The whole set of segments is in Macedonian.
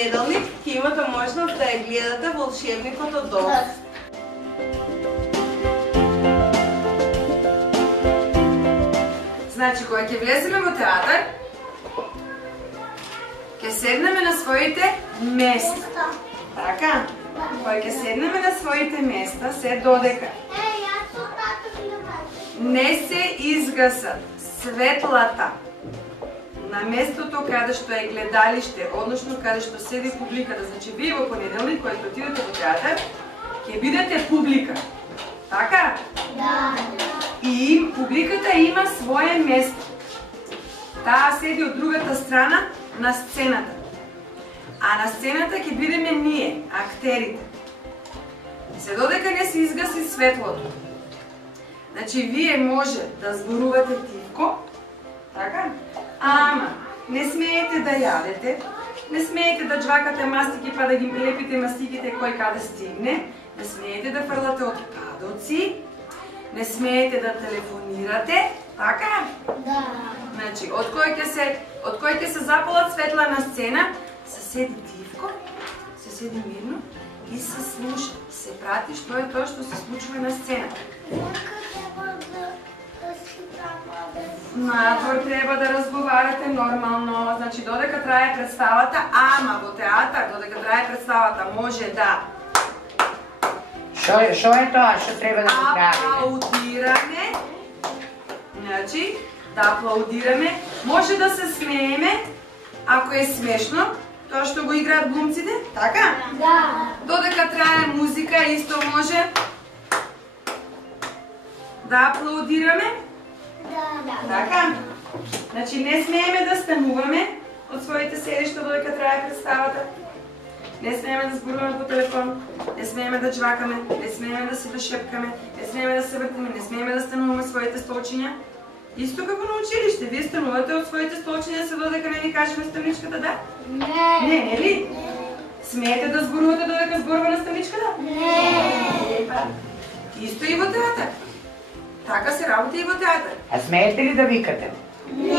понеделник ќе имате можност да ја гледате Волшебникот од Оз. Значи, кога ќе влеземе во театар, ќе седнеме на своите места. Така? Кога ќе седнеме на своите места, се додека не се изгасат светлата на местото каде што е гледалиште, односно каде што седи публиката. Значи, вие во понеделник, кога ќе отидете во театар, ќе бидете публика. Така? Да. И публиката има свое место. Таа седи од другата страна на сцената. А на сцената ќе бидеме ние, актерите. Се додека не се изгаси светлото. Значи, вие може да зборувате тивко, така? Ама, не смеете да јадете, не смеете да джвакате мастики па да ги лепите мастиките кој каде стигне, не смеете да фрлате отпадоци, не смеете да телефонирате, така? Да. Значи, од кој ќе се запалат светла на сцена, се седи тивко, се седи мирно и се слуша, се прати што е тоа што се случува на сцена. Надвор треба да разговарате нормално, значи додека трае представата, ама во театар, додека трае представата, може да Што е тоа што треба да го правиме? Аплаудираме. Значи, да аплаудираме, може да се смееме ако е смешно, тоа што го играат глумците, така? Да. Додека трае музика, исто може да аплаудираме. Да. Така? Значи, не смееме да стануваме од своите седишта додека трае представата. Не смееме да зборуваме по телефон, не смееме да джвакаме, не смееме да се дошепкаме, не смееме да се вртиме, не смееме да стануваме своите столчиња. Исто како на училиште, вие станувате од своите столчиња се додека не ви кажеме станичката, да? Не, нели? Смеете да зборувате додека зборува на станичката? Не. Исто и во театар. Така се работи и во театар. А смеете ли да викате? Не.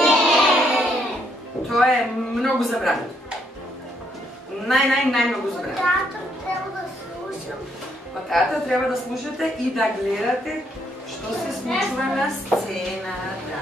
Тоа е многу забрането. Најмногу забрането. Театар треба да слушам. Во театар треба да слушате и да гледате што се случува на сцената.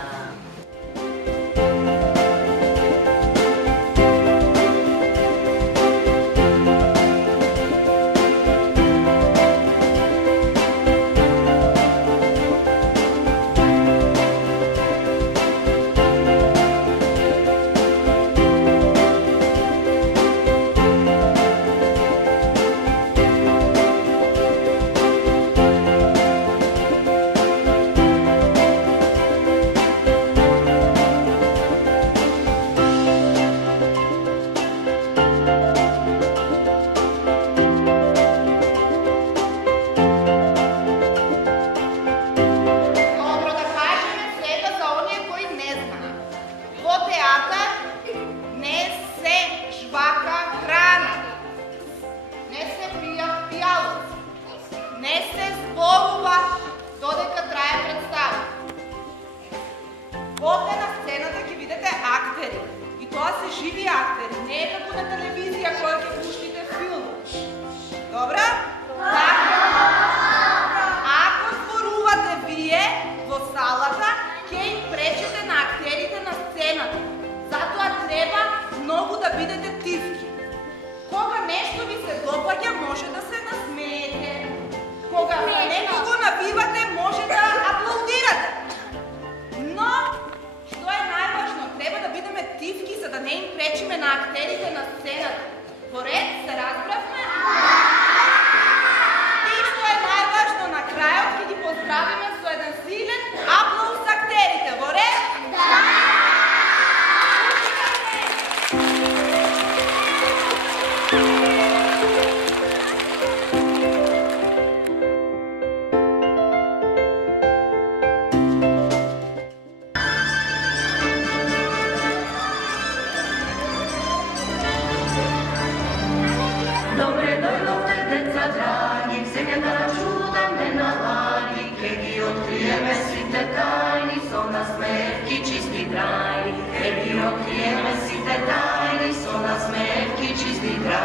Otkrijeme si te tajni, so nasmevki čisti kraj.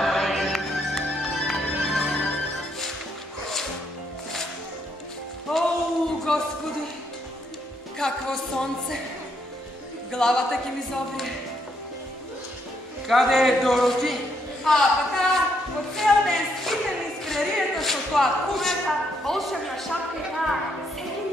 Какво сонце. Главата ќе ми зобрие. Каде е Дороти? А, така, по цел ден скитен из преријата со тоа куче. Волшебна шапка и таа. Всеки